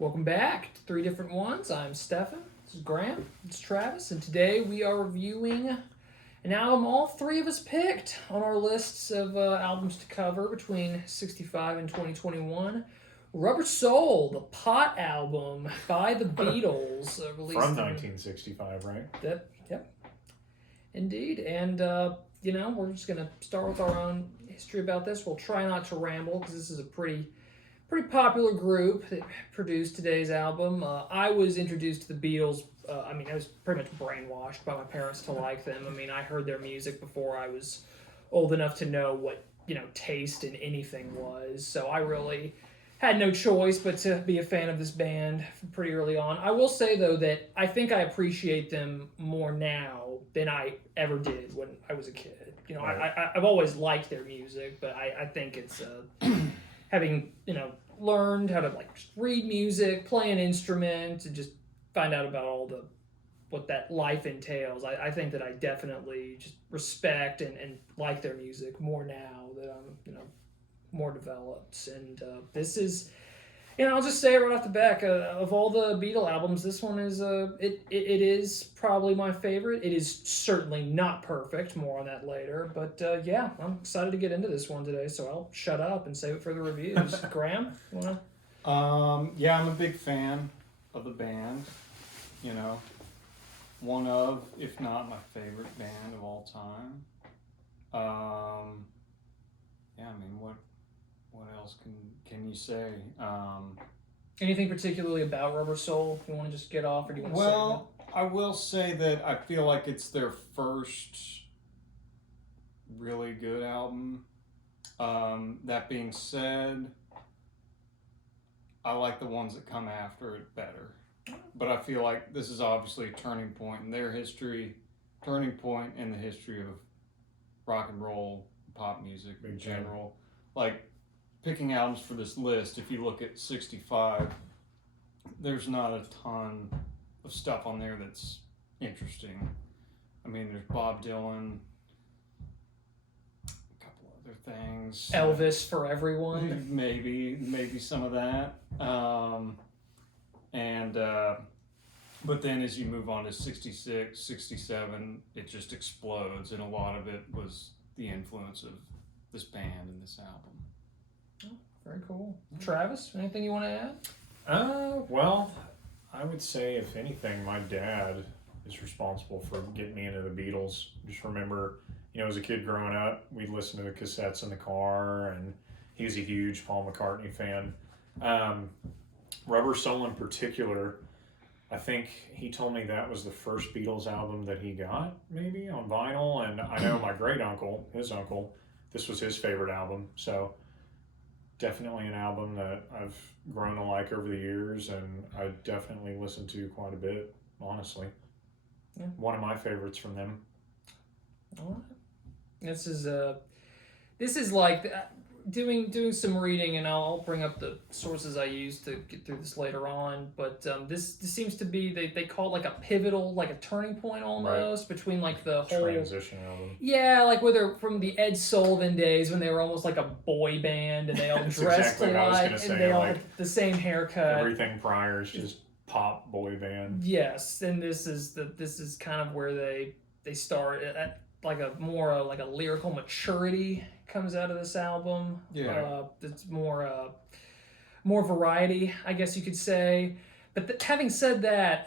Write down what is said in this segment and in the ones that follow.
Welcome back to Three Different Ones. I'm Stefan. This is Graham. It's Travis. And today we are reviewing an album all three of us picked on our lists of albums to cover between 65 and 2021. Rubber Soul, the Pot album by the Beatles. Released From 1965, right? Yep. Indeed. And, we're just going to start with our own history about this. We'll try not to ramble because this is a pretty popular group that produced today's album. I was introduced to the Beatles. I was pretty much brainwashed by my parents to like them. I heard their music before I was old enough to know what, taste in anything was. So I really had no choice but to be a fan of this band pretty early on. I will say, though, that I think I appreciate them more now than I ever did when I was a kid. Right. I've always liked their music, but I think it's... having, learned how to just read music, play an instrument, and just find out about what that life entails. I think that I definitely just respect and like their music more now that I'm, more developed. And this is, I'll just say it right off the back, of all the Beatle albums, this one is, it is probably my favorite. It is certainly not perfect, more on that later, but I'm excited to get into this one today, so I'll shut up and save it for the reviews. Graham, you wanna? I'm a big fan of the band, one of, if not my favorite band of all time. What else can you say? Anything particularly about Rubber Soul you want to just get off, or do you want to say I will say that I feel like it's their first really good album. That being said, I like the ones that come after it better. But I feel like this is obviously a turning point in their history, turning point in the history of rock and roll, pop music in general. Like, picking albums for this list, if you look at 65, there's not a ton of stuff on there that's interesting. There's Bob Dylan, a couple other things. Elvis for everyone? Maybe some of that. But then as you move on to 66, 67, it just explodes, and a lot of it was the influence of this band and this album. Oh, very cool. Travis, anything you want to add? Well, I would say, if anything, my dad is responsible for getting me into the Beatles. Just remember, as a kid growing up, we'd listen to the cassettes in the car, and he was a huge Paul McCartney fan. Rubber Soul in particular, I think he told me that was the first Beatles album that he got, maybe, on vinyl, and I know my great-uncle, his uncle, this was his favorite album, so definitely an album that I've grown to like over the years, and I definitely listen to quite a bit, honestly. Yeah. One of my favorites from them. All right. This is like doing some reading, and I'll bring up the sources I used to get through this later on. But this seems to be they call it like a pivotal, like a turning point almost, right, between like the whole transition album. Yeah, like where they're from the Ed Sullivan days when they were almost like a boy band and they all dressed exactly alike and they all had the same haircut. Everything prior is just pop boy band. Yes, and this is kind of where they start at like a more like a lyrical maturity comes out of this album. Yeah, it's more variety, I guess you could say. But having said that,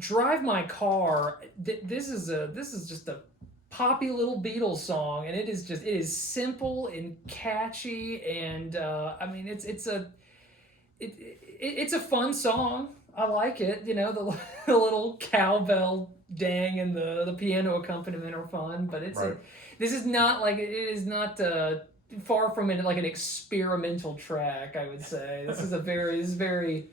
"Drive My Car," this is just a poppy little Beatles song, and it is simple and catchy, and it's a fun song. I like it. The little cowbell dang and the piano accompaniment are fun, but this is not like it is not far from it like an experimental track. I would say this is very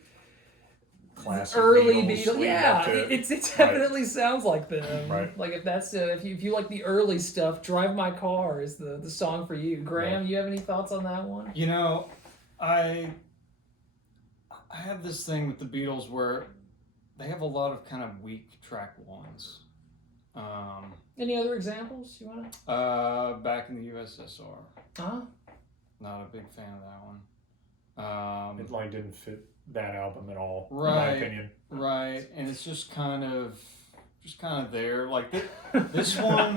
classic early Beatles. Yeah, it definitely sounds like them. Right. Like if you like the early stuff, "Drive My Car" is the song for you. Graham, you have any thoughts on that one? I have this thing with the Beatles where they have a lot of kind of weak track ones. Any other examples you want to? Back in the USSR. Huh? Not a big fan of that one. didn't fit that album at all, Right. in my opinion. Right, and it's just kind of there. Like this one.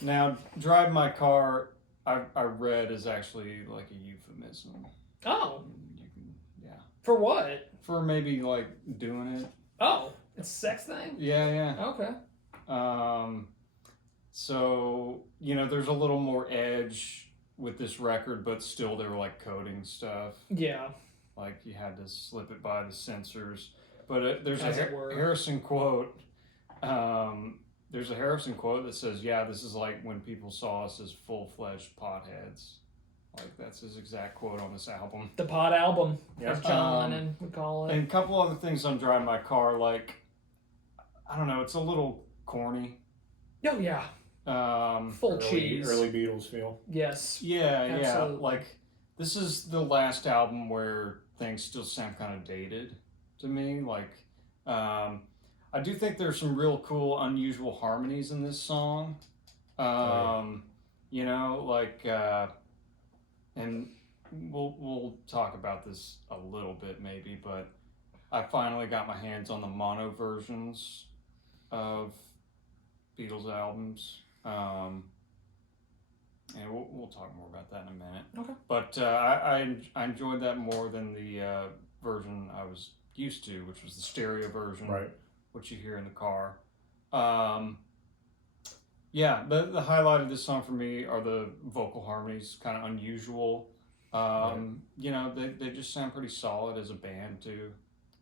Now, drive my car. I read is actually like a euphemism. Oh. You can, yeah. For what? For maybe like doing it. Oh, it's a sex thing? Yeah. Okay. So, you know, there's a little more edge with this record, but still they were like coding stuff. Yeah. Like you had to slip it by the censors. But there's As a it were. Harrison quote. There's a Harrison quote that says, "Yeah, this is like when people saw us as full-fledged potheads." Like that's his exact quote on this album. The pod album, Yeah. as John Lennon would call it. And a couple other things on Drive My Car, like I don't know, it's a little corny. Oh yeah. Full cheese. Early Beatles feel. Yes. Yeah. Absolutely. Like this is the last album where things still sound kind of dated to me. Like, I do think there's some real cool, unusual harmonies in this song. You know, like, and we'll talk about this a little bit maybe, but I finally got my hands on the mono versions of Beatles albums. And we'll talk more about that in a minute. Okay. But I enjoyed that more than the version I was used to, which was the stereo version, Right. which you hear in the car. Yeah, the highlight of this song for me are the vocal harmonies, kind of unusual. You know, they just sound pretty solid as a band too.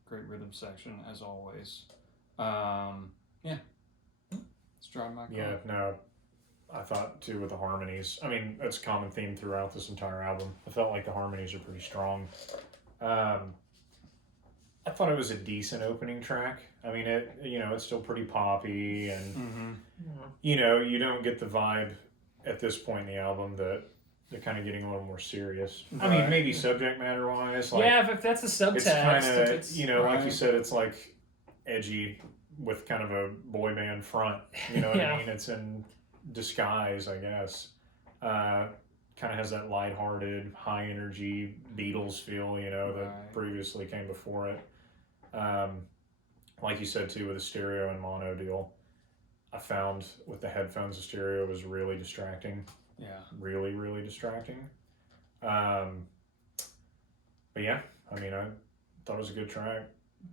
Great rhythm section as always. Yeah. Let's drive my car. Yeah, no, I thought too with the harmonies. I mean, that's a common theme throughout this entire album. I felt like the harmonies are pretty strong. I thought it was a decent opening track. I mean, it's still pretty poppy, and you know, you don't get the vibe at this point in the album that they're kind of getting a little more serious. Right. I mean, maybe subject matter wise, like yeah, if that's the subtext. it's kind of, it's, you know, like you right. said, it's like edgy with kind of a boy band front. You know what Yeah. I mean? It's in disguise, I guess. Kind of has that lighthearted, high energy Beatles feel, you know, that Right. previously came before it. Like you said too, with the stereo and mono deal, I found with the headphones, the stereo was really distracting. Yeah. Really, really distracting. But yeah, I mean, I thought it was a good track.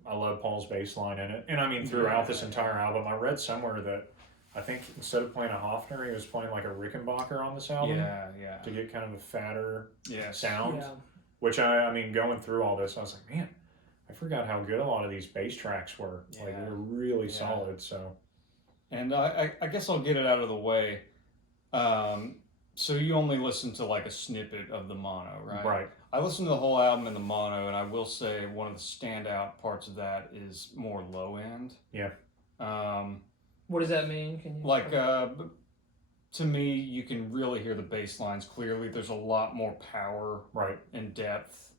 I love Paul's bass line in it. And I mean, throughout this entire album, I read somewhere that I think instead of playing a Hofner, he was playing like a Rickenbacker on this album. Yeah. To get kind of a fatter Yes. sound. Yeah. Which I mean, going through all this, I was like, man, I forgot how good a lot of these bass tracks were. Like, Yeah. they were really Yeah. solid, so. And I guess I'll get it out of the way. So you only listen to like a snippet of the mono, right? Right. I listened to the whole album in the mono, and I will say one of the standout parts of that is more low end. Yeah. What does that mean? Can you Like, to me, you can really hear the bass lines clearly. There's a lot more power Right. and depth.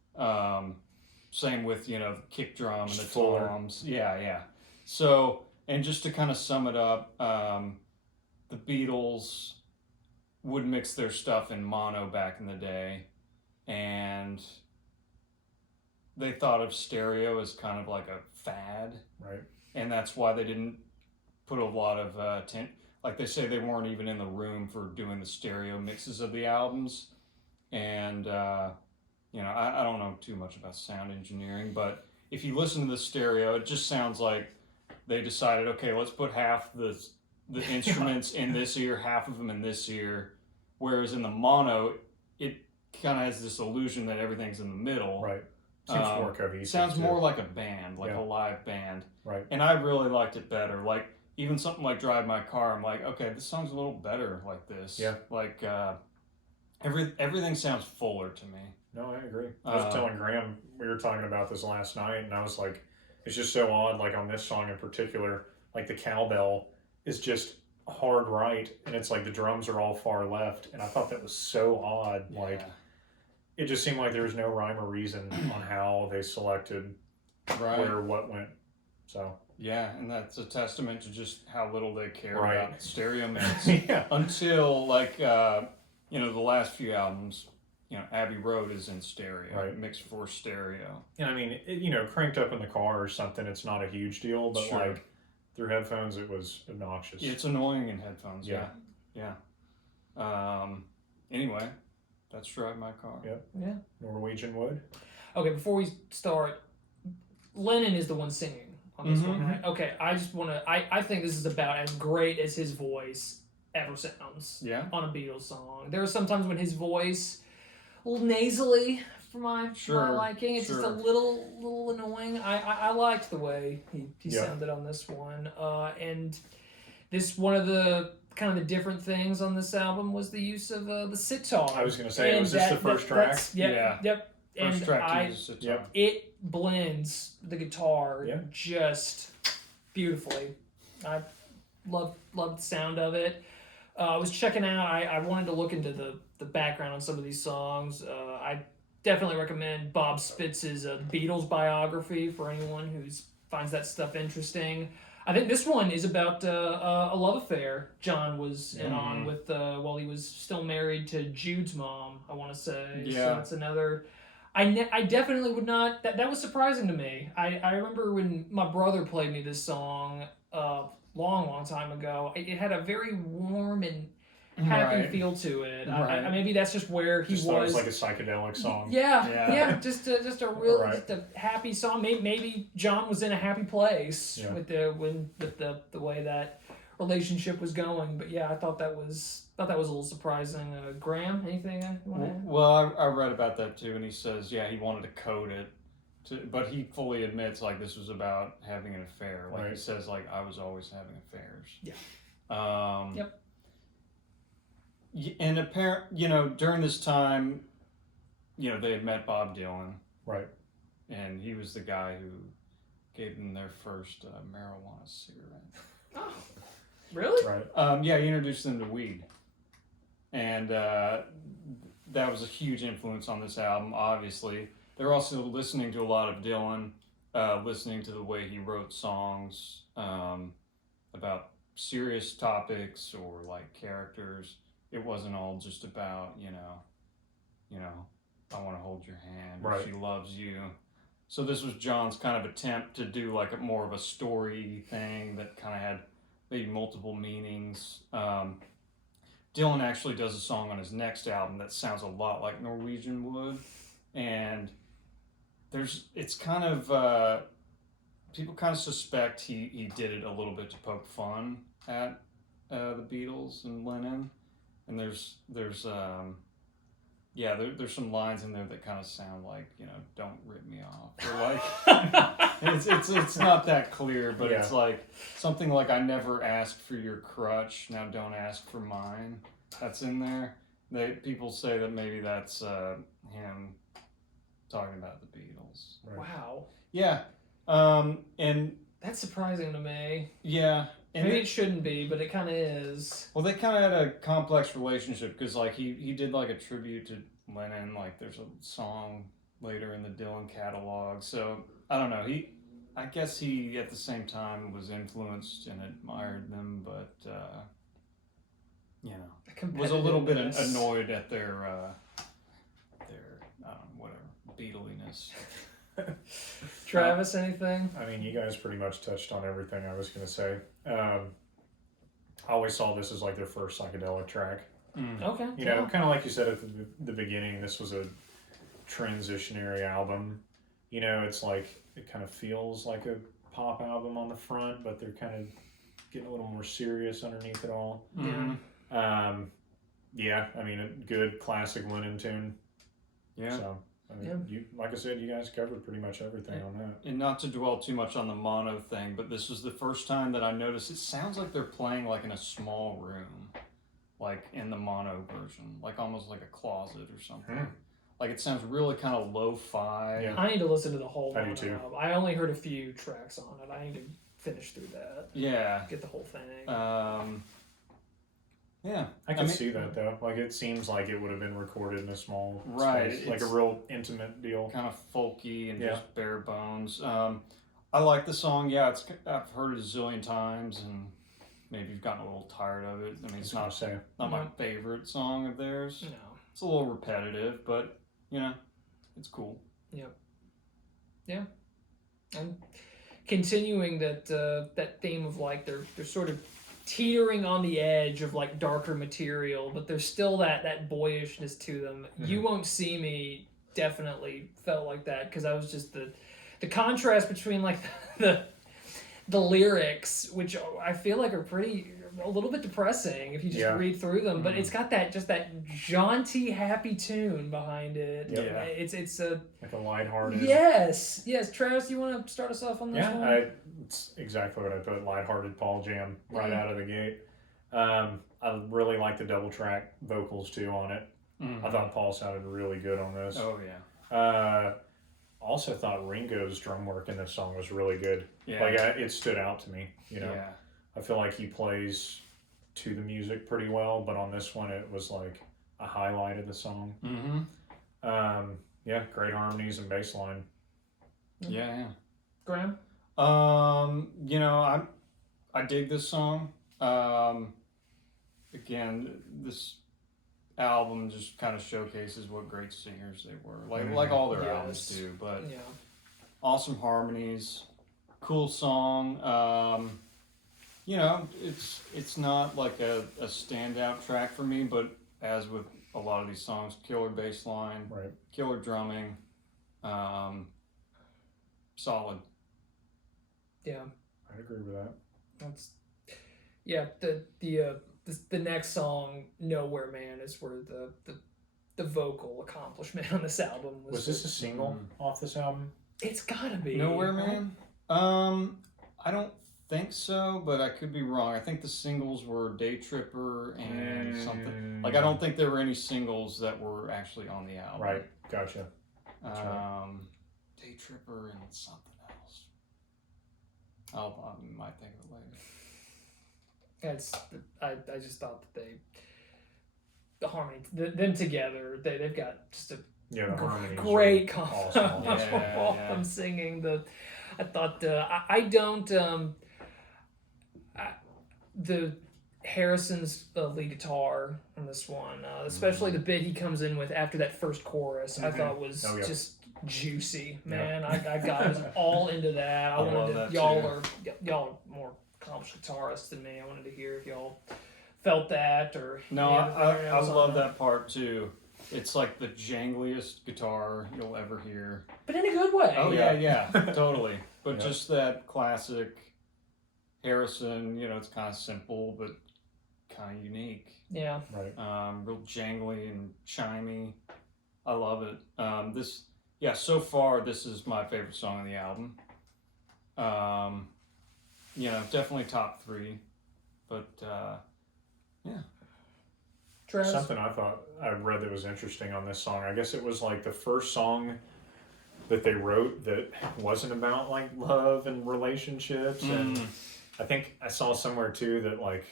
Same with, you know, the kick drum and Just the fuller. toms. Yeah. So, and just to kind of sum it up, the Beatles would mix their stuff in mono back in the day, and they thought of stereo as kind of like a fad, Right. and that's why they didn't put a lot of like they say they weren't even in the room for doing the stereo mixes of the albums. And you know, I don't know too much about sound engineering, but if you listen to the stereo, it just sounds like they decided, okay, let's put half the instruments in this ear, half of them in this ear, whereas in the mono it kind of has this illusion that everything's in the middle. Right. Seems more cohesive. Sounds too. more like a band, like Yeah. a live band. Right. And I really liked it better. Like, even something like Drive My Car, I'm like, okay, this song's a little better like this. Yeah. Like, everything sounds fuller to me. No, I agree. I was telling Graham, we were talking about this last night, and I was like, it's just so odd, like on this song in particular, like the cowbell is just hard right, and it's like the drums are all far left, and I thought that was so odd. Like, it just seemed like there was no rhyme or reason on how they selected where what went. So Yeah, and that's a testament to just how little they care Right. about stereo mix. yeah, Until, like, you know, the last few albums, Abbey Road is in stereo, Right. mixed for stereo. And I mean, cranked up in the car or something, it's not a huge deal, but Sure. like through headphones, it was obnoxious. It's annoying in headphones. Yeah. Anyway, that's Drive My Car. Yep. Yeah. Norwegian Wood. Okay, before we start, Lennon is the one singing on this one, right? Okay, I just want to. I think this is about as great as his voice ever sounds. Yeah. On a Beatles song, there are some times when his voice, a little nasally for my liking. It's just a little annoying. I liked the way he sounded on this one, and this one of the kind of the different things on this album was the use of the sitar. I was gonna say, was this the first track? Yep. First And track uses sitar. Yep. it blends the guitar Yeah. just beautifully. I loved the sound of it. I was checking out. I wanted to look into the background on some of these songs. I definitely recommend Bob Spitz's Beatles biography for anyone who finds that stuff interesting. I think this one is about a love affair John was in on with while he was still married to Jude's mom, I want to say. Yeah. So it's another. I definitely would not. That was surprising to me. I remember when my brother played me this song long time ago. It had a very warm and happy feel to it. Right. Maybe that's just where he Just was. thought it was like a psychedelic song. Yeah. Just a real, Right. just a happy song. Maybe John was in a happy place with the way that relationship was going. But yeah, I thought that was a little surprising. Graham, anything you want to add? Well, I read about that too, and he says, he wanted to code it, but he fully admits like this was about having an affair. Like he says, like I was always having affairs. Yeah. Yep. And during this time, they had met Bob Dylan, Right. and he was the guy who gave them their first marijuana cigarette. Oh, really? Right. He introduced them to weed, and that was a huge influence on this album. Obviously, they're also listening to a lot of Dylan, listening to the way he wrote songs about serious topics or like characters. It wasn't all just about I want to hold your hand. Or Right. She loves you. So this was John's kind of attempt to do like more of a story thing that kind of had maybe multiple meanings. Dylan actually does a song on his next album that sounds a lot like Norwegian Wood, and it's kind of people kind of suspect he did it a little bit to poke fun at the Beatles and Lennon, and there's some lines in there that kind of sound like don't rip me off, or like it's not that clear, but it's like something like I never asked for your crutch, now don't ask for mine. That's in there. People say that maybe that's him talking about the Beatles. Right. Wow. Yeah. And That's surprising to me. yeah. And Maybe it shouldn't be, but it kind of is. Well, they kind of had a complex relationship because, like, he did like a tribute to Lennon. Like, there's a song later in the Dylan catalog. So I don't know. I guess he at the same time was influenced and admired them, but was a little bit annoyed at their whatever Beatliness. Travis, anything? I mean, you guys pretty much touched on everything I was going to say. I always saw this as like their first psychedelic track. Okay. Kind of like you said at the beginning, this was a transitionary album. It's like, it kind of feels like a pop album on the front, but they're kind of getting a little more serious underneath it all. Mm-hmm. I mean, a good classic Lennon tune. Yeah. So, like I said, you guys covered pretty much everything on that. And not to dwell too much on the mono thing, but this was the first time that I noticed it sounds like they're playing like in a small room, like in the mono version, like almost like a closet or something. Like it sounds really kind of lo-fi. Yeah. I need to listen to the whole I do too. album. I only heard a few tracks on it. I need to finish through that. Yeah. Get the whole thing. Yeah. I can see that though. Like it seems like it would have been recorded in a small space, like a real intimate deal. Kind of folky and just bare bones. I like the song. Yeah, I've heard it a zillion times, and maybe you've gotten a little tired of it. I mean, it's not my favorite song of theirs. No. it's a little repetitive, but it's cool. Yeah. And continuing that theme of like they're sort of teetering on the edge of like darker material, but there's still that boyishness to them. You Won't See Me definitely felt like that, because I was just the contrast between like the lyrics, which I feel like are a little bit depressing if you just read through them, but it's got that jaunty, happy tune behind it. Yeah. It's a like a lighthearted. Yes. Travis, you want to start us off on this one? It's exactly what I put. Lighthearted Paul jam right out of the gate. I really like the double track vocals too on it. I thought Paul sounded really good on this. Oh yeah. Also thought Ringo's drum work in this song was really good. Yeah. Like it stood out to me. Yeah. I feel like he plays to the music pretty well, but on this one it was like a highlight of the song. Great harmonies and bass line. Yeah. Graham? I dig this song. Again, this album just kind of showcases what great singers they were. Like all their albums do, but awesome harmonies, cool song. It's not like a standout track for me, but as with a lot of these songs, killer bass line, right, killer drumming, solid. Yeah, I agree with that. That's the next song, Nowhere Man, is where the vocal accomplishment on this album was this a single off this album? It's gotta be Nowhere Man. I don't think so, but I could be wrong. I think the singles were Day Tripper and something. Like, I don't think there were any singles that were actually on the album. Right, gotcha. Day Tripper and something else. I might think of it later. I just thought that the harmony, them together, they've got just a great combo of them singing. I thought I don't the Harrison's lead guitar on this one, especially the bit he comes in with after that first chorus, I thought was just juicy, man. I was all into that. I wanted to, y'all are more accomplished guitarists than me. I wanted to hear if y'all felt that or no. I love that part too. It's like the jangliest guitar you'll ever hear, but in a good way. Oh yeah, totally. But just that classic Harrison, it's kind of simple but kind of unique. Yeah. Right. Real jangly and chimey. I love it. So far this is my favorite song on the album. Definitely top 3. But Travis? Something I read that was interesting on this song. I guess it was like the first song that they wrote that wasn't about like love and relationships, and I think I saw somewhere too that like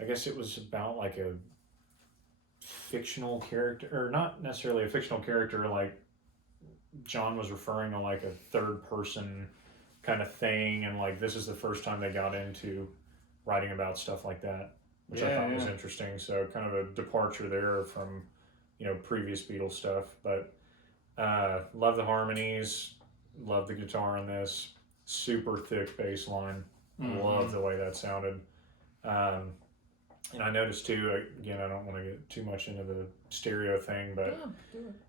I guess it was about like a fictional character, or not necessarily a fictional character, like John was referring to like a third person kind of thing, and like this is the first time they got into writing about stuff like that, which I thought was interesting. So kind of a departure there from previous Beatles stuff, but love the harmonies, love the guitar in this, super thick bass line. Love the way that sounded. And I noticed too, again, I don't want to get too much into the stereo thing, but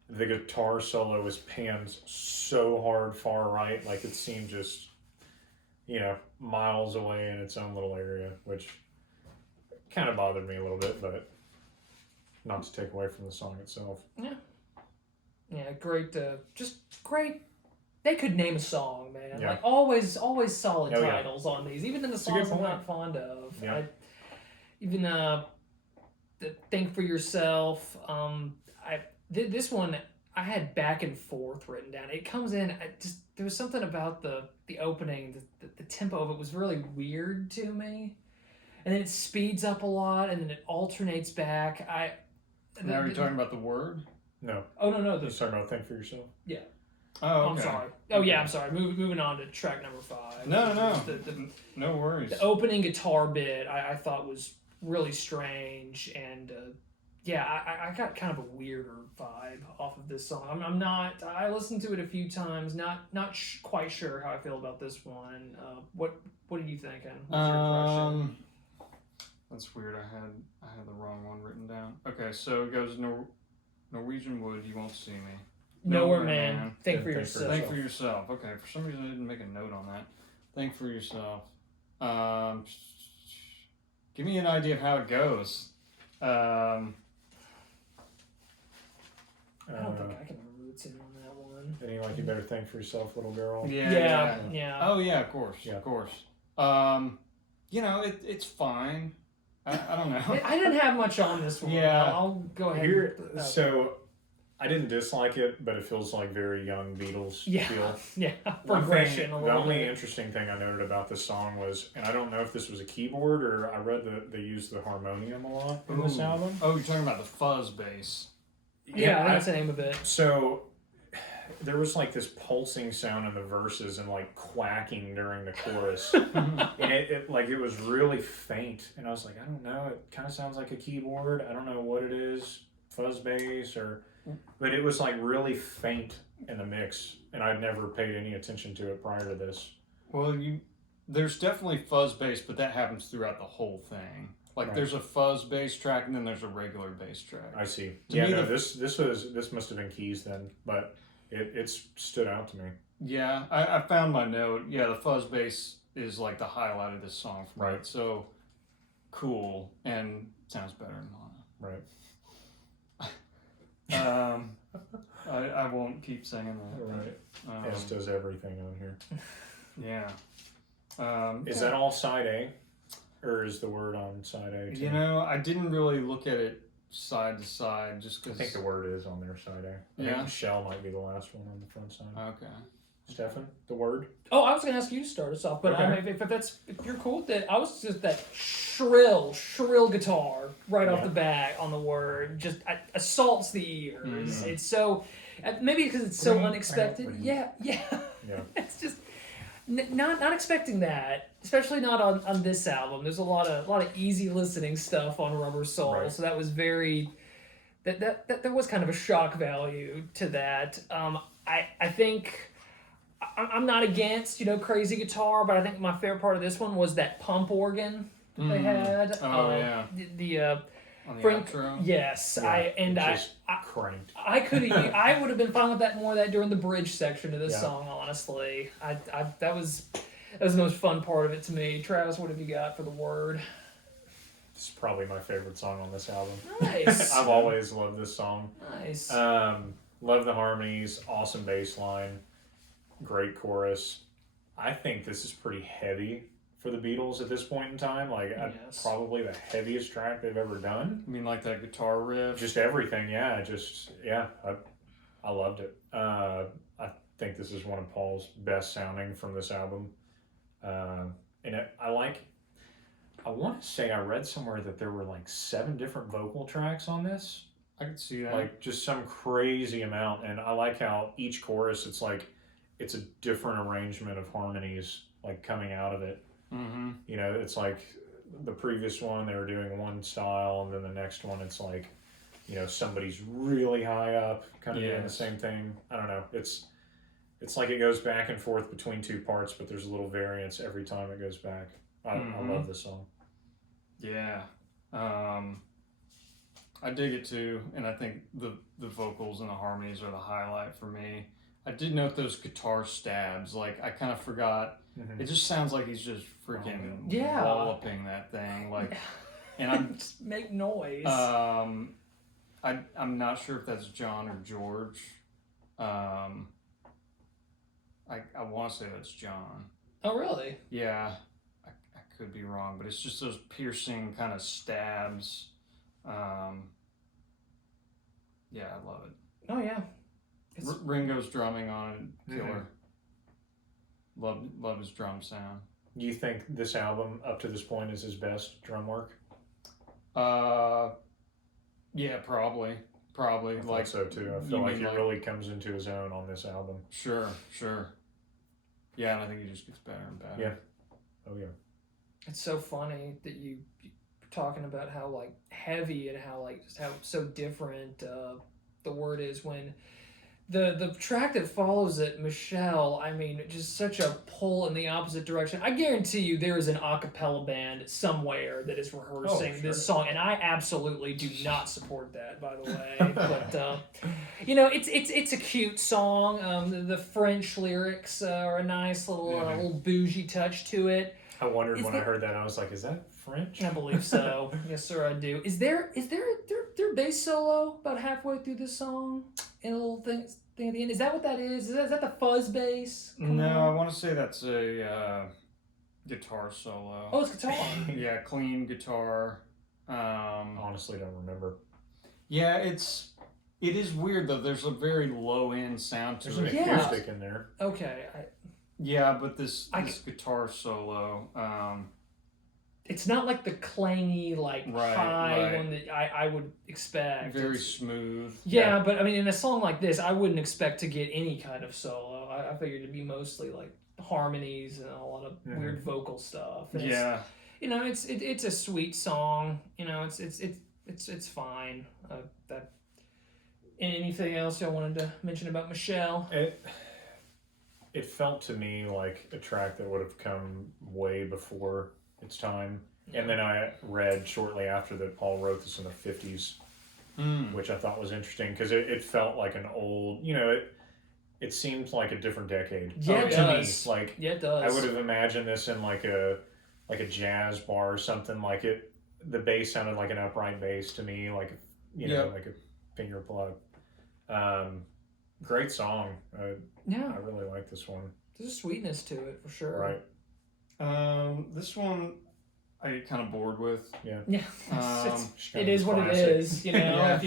the guitar solo was panned so hard far right, like it seemed just, miles away in its own little area, which kind of bothered me a little bit, but not to take away from the song itself. Yeah, great, just great. They could name a song, man. Yeah. Like always solid titles on these, even in the songs I'm not fond of. Yeah. Even the Think for Yourself. This one I had Back and Forth written down. It comes in. There was something about the opening. The tempo of it was really weird to me, and then it speeds up a lot, and then it alternates back. Now are you talking about the word? No. Oh no. Just talking about Think for Yourself. Yeah. Oh, okay. I'm sorry. Oh yeah, I'm sorry. Moving on to track number 5. No. No worries. The opening guitar bit I thought was really strange, and yeah, I got kind of a weirder vibe off of this song. I'm not. I listened to it a few times. Not quite sure how I feel about this one. What are you thinking? What's your impression? That's weird. I had the wrong one written down. Okay, so it goes Norwegian Wood. You won't see me. Nowhere Man. Think for yourself. Think for yourself. Okay, for some reason I didn't make a note on that. Think for yourself. Give me an idea of how it goes. I don't think I can remember the tune on that one. Any like you better think for yourself, little girl. Yeah. Oh yeah, of course, Yeah. of course. You know, it's fine. I don't know. I didn't have much on this one. Yeah. I'll go ahead. Here, so I didn't dislike it, but it feels like very young Beatles Yeah. feel. Yeah, One progression thing, a the little only bit. interesting thing I noted about this song was, and I don't know if this was a keyboard or I read that they used the harmonium a lot in this Ooh. album. Oh, you're talking about the fuzz bass. Yeah, that's the name of it. So there was like this pulsing sound in the verses and like quacking during the chorus. And it was really faint. And I was like, I don't know, it kind of sounds like a keyboard. I don't know what it is, fuzz bass but it was like really faint in the mix. And I'd never paid any attention to it prior to this. Well, there's definitely fuzz bass, but that happens throughout the whole thing. Like Right. there's a fuzz bass track and then there's a regular bass track. I see. To Yeah, me, no, this must have been keys then, but it stood out to me. Yeah, I found my note. Yeah, the fuzz bass is like the highlight of this song for me. Right. It's so cool and sounds better than Right. Lana. I won't keep saying that. Right. As does everything on here. Yeah. Is that all side A? Or is the word on side A too? You know, I didn't really look at it side to side just I because. think the word is on their side A. I Yeah. think Shell might be the last one on the front side. Okay. Stefan, the word? Oh, I was gonna ask you to start us off, but Okay. if you're cool with that, I was just that shrill guitar right off Yeah. the bat on the word just assaults the ears. It's so maybe because it's so unexpected. Yeah. Yeah. It's just not expecting that, especially not on this album. There's a lot of easy listening stuff on Rubber Soul, Right. so that was very that there was kind of a shock value to that. I think I'm not against crazy guitar, but I think my favorite part of this one was that pump organ they had. Oh, yeah. The On the Frank, outro. yes, Yeah, I just cranked. I would have been fine with that more of that during the bridge section of this Yeah. song. Honestly, that was the most fun part of it to me. Travis, what have you got for the word? This is probably my favorite song on this album. Nice, I've always loved this song. nice. Love the harmonies, awesome bass line, great chorus. I think this is pretty heavy for the Beatles at this point in time. Like, Yes. probably the heaviest track they've ever done. I mean, like that guitar riff. Just everything, yeah. I loved it. I think this is one of Paul's best sounding from this album. I want to say I read somewhere that there were like 7 different vocal tracks on this. I could see that. Like just some crazy amount. And I like how each chorus, it's a different arrangement of harmonies like coming out of it. Mm-hmm. You know, it's like the previous one, they were doing one style, and then the next one, it's like, somebody's really high up, kind of doing the Yes. same thing. I don't know. It's like it goes back and forth between 2 parts, but there's a little variance every time it goes back. I love this song. Yeah. I dig it too, and I think the vocals and the harmonies are the highlight for me. I did note those guitar stabs. Like, I kind of forgot. Mhm. It just sounds like he's just freaking Yeah. walloping that thing. Like, and I'm Just make noise. I'm not sure if that's John or George. I want to say that's John. Oh, really? Yeah, I could be wrong, but it's just those piercing kind of stabs. Yeah, I love it. Oh, yeah. It's, Ringo's drumming on it, killer. Mhm. Love his drum sound. Do you think this album, up to this point, is his best drum work? Yeah, probably. I thought so too. I feel you like mean he really comes into his own on this album. Sure. Yeah, and I think he just gets better and better. Yeah. Oh yeah. it's so funny that you talking about how like heavy and how like just how so different the word is when the track that follows it, Michelle, I mean, just such a pull in the opposite direction. I guarantee you there is an a cappella band somewhere that is rehearsing this song, and I absolutely do not support that, by the way. But you know, it's a cute song. The French lyrics are a nice little bougie touch to it. I wondered when I heard that. I was like, "Is that French?" I believe so. Yes, sir, I do. Is there bass solo about halfway through this song? And a little thing at the end. Is that what that is? Is that the fuzz bass? I want to say that's a guitar solo. Oh, it's guitar. Yeah, clean guitar. Honestly, don't remember. Yeah, it is weird though. There's a very low end sound to There's it. an acoustic in there. Okay. Yeah, but this guitar solo. It's not like the clangy, like high one that I would expect. Very smooth. Yeah, but I mean, in a song like this, I wouldn't expect to get any kind of solo. I figured it'd be mostly like harmonies and a lot of weird vocal stuff. And it's a sweet song. You know, it's fine. That. Anything else y'all wanted to mention about Michelle? It felt to me like a track that would have come way before its time. And then I read shortly after that Paul wrote this in the 50s, which I thought was interesting because it felt like an old, you know, it seemed like a different decade. Yeah, it does. Me. Like, yeah, it does. I would have imagined this in like a jazz bar or something. Like the bass sounded like an upright bass to me, like, you know, like a finger plug. Great song. I really like this one. There's a sweetness to it for sure. Right. This one I get kind of bored with. Yeah. Yeah. It is what it is, you know.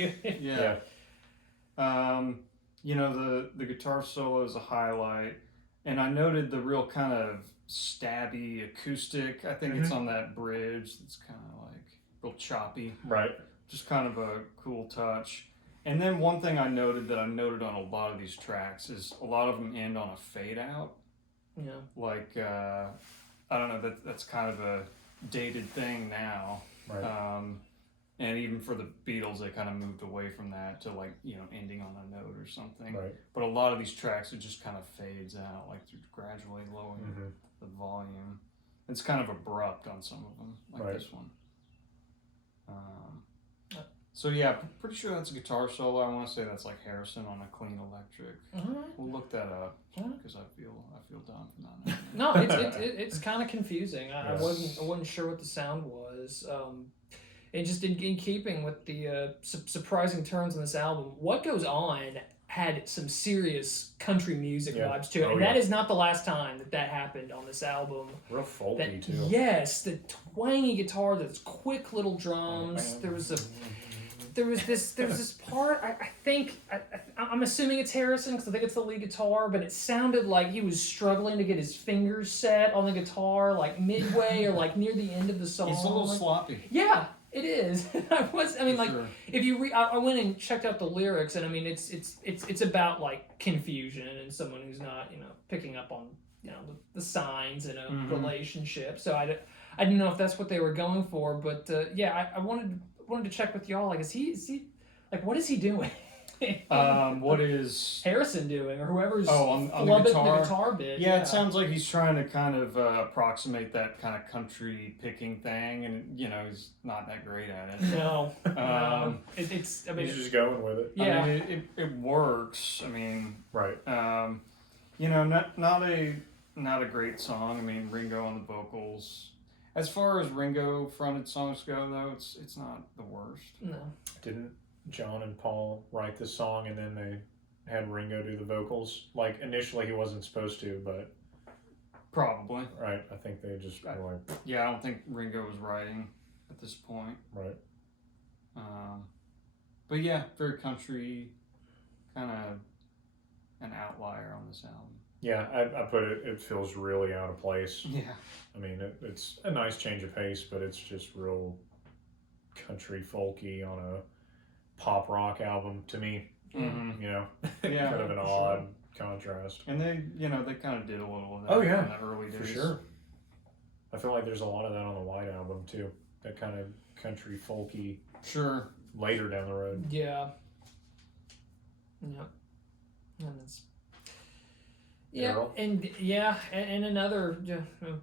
You know, the guitar solo is a highlight, and I noted the real kind of stabby acoustic. I think it's on that bridge. It's kind of like real choppy. Right. Just kind of a cool touch. And then one thing I noted that I noted on a lot of these tracks is a lot of them end on a fade out. Yeah. Like, I don't know, that's kind of a dated thing now. Right. And even for the Beatles, they kind of moved away from that to like, you know, ending on a note or something. Right. But a lot of these tracks, it just kind of fades out, like through gradually lowering the volume. It's kind of abrupt on some of them, like this one. So yeah, pretty sure that's a guitar solo. I want to say that's like Harrison on a clean electric. We'll look that up because I feel dumb for not knowing. No, it's kind of confusing. I wasn't sure what the sound was. And just in keeping with the surprising turns on this album, What Goes On had some serious country music vibes to it, and that is not the last time that happened on this album. Real folky too. Yes, the twangy guitar, those quick little drums. There was this part. I think I'm assuming it's Harrison because I think it's the lead guitar, but it sounded like he was struggling to get his fingers set on the guitar, like midway or like near the end of the song. It's a little sloppy. Yeah. It is. Sure. If you read, I went and checked out the lyrics, and I mean, it's about like confusion and someone who's not, you know, picking up on, you know, the signs in a relationship. So I didn't know if that's what they were going for, but I wanted to check with y'all. Like, is he like, what is he doing? What is Harrison doing, or whoever's on the guitar bit? Yeah, it sounds like he's trying to kind of approximate that kind of country picking thing, and you know he's not that great at it. No, he's just going with it. Yeah, I mean, it works. I mean, right. You know, not a great song. I mean, Ringo on the vocals. As far as Ringo fronted songs go, though, it's not the worst. No, Didn't John and Paul write this song and then they had Ringo do the vocals? Like initially he wasn't supposed to, but probably. Right. I think they just were like, yeah, I don't think Ringo was writing at this point. Right. But yeah, very country, kind of an outlier on this album. Yeah, I put it feels really out of place. Yeah. I mean, it's a nice change of pace, but it's just real country folky on a pop rock album to me. Mm-hmm. You know, yeah, kind of an odd contrast. And they kind of did a little of that. Oh yeah, in the early days. For sure. I feel like there's a lot of that on the White Album too. that kind of country folky Sure. later down the road. Yeah. Yeah. And it's, yeah, Daryl? and another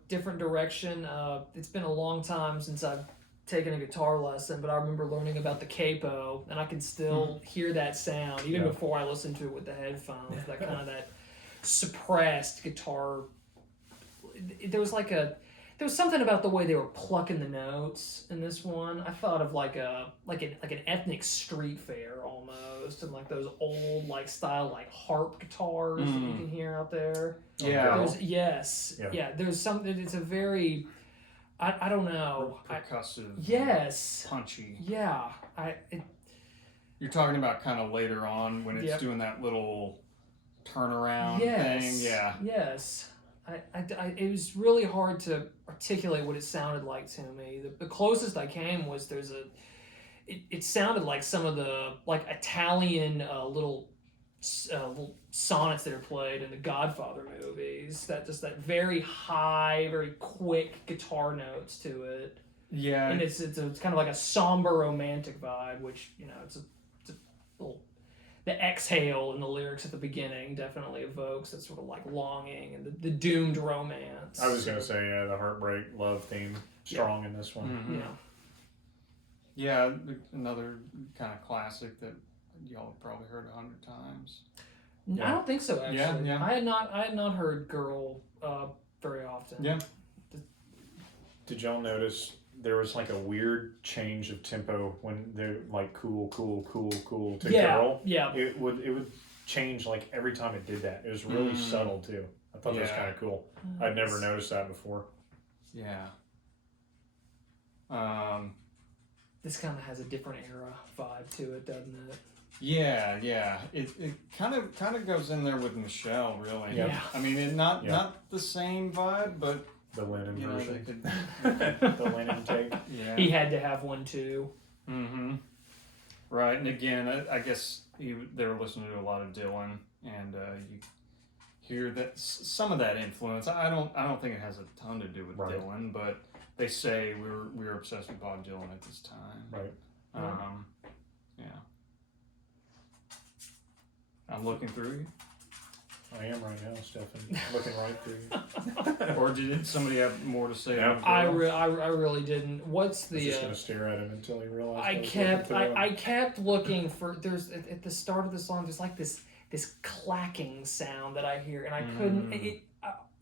different direction. It's been a long time since I've taken a guitar lesson, but I remember learning about the capo, and I can still hear that sound even Yeah. before I listen to it with the headphones. That kind of that suppressed guitar. There was something about the way they were plucking the notes in this one. I thought of like an ethnic street fair almost, and like those old like style like harp guitars that you can hear out there. Yeah. There's, yes, Yeah. there's something. It's a very, I don't know. Percussive. Yes. Punchy. Yeah. You're talking about kind of later on when it's Yep. doing that little turnaround Yes. thing. Yeah. Yes. It was really hard to articulate what it sounded like to me. The closest I came was it sounded like some of the like Italian little sonnets that are played in the Godfather movies. That very high, very quick guitar notes to it. Yeah. And it's kind of like a somber romantic vibe, which it's a little. The exhale in the lyrics at the beginning definitely evokes that sort of like longing and the doomed romance. I was going to say, the heartbreak love theme strong in this one. Mhm. Yeah. Yeah, another kind of classic that y'all have probably heard 100 times. I don't think so actually. Yeah. I had not heard "Girl" very often. Yeah. Did y'all notice there was like a weird change of tempo when they're like cool to girl? Yeah. It would change like every time it did that. It was really subtle too. I thought that was kind of cool. I'd never noticed that before. Yeah. This kind of has a different era vibe to it, doesn't it? Yeah. It kind of goes in there with Michelle, really. Yep. Yeah. I mean, not the same vibe, but The Lennon you know, they version. could. The Lennon take. Yeah. He had to have one too. Mm-hmm. Right, and again, I guess they were listening to a lot of Dylan, and you hear that some of that influence. I don't think it has a ton to do with Right. Dylan, but they say we were obsessed with Bob Dylan at this time. Right. Yeah. I'm looking through you. I am right now, Stefan. Looking right through you. Or did somebody have more to say? No. about I Dylan? really didn't. What's I was the? just gonna stare at him until he realized. I was looking through him. kept looking for. There's at the start of the song. There's like this clacking sound that I hear, and I couldn't.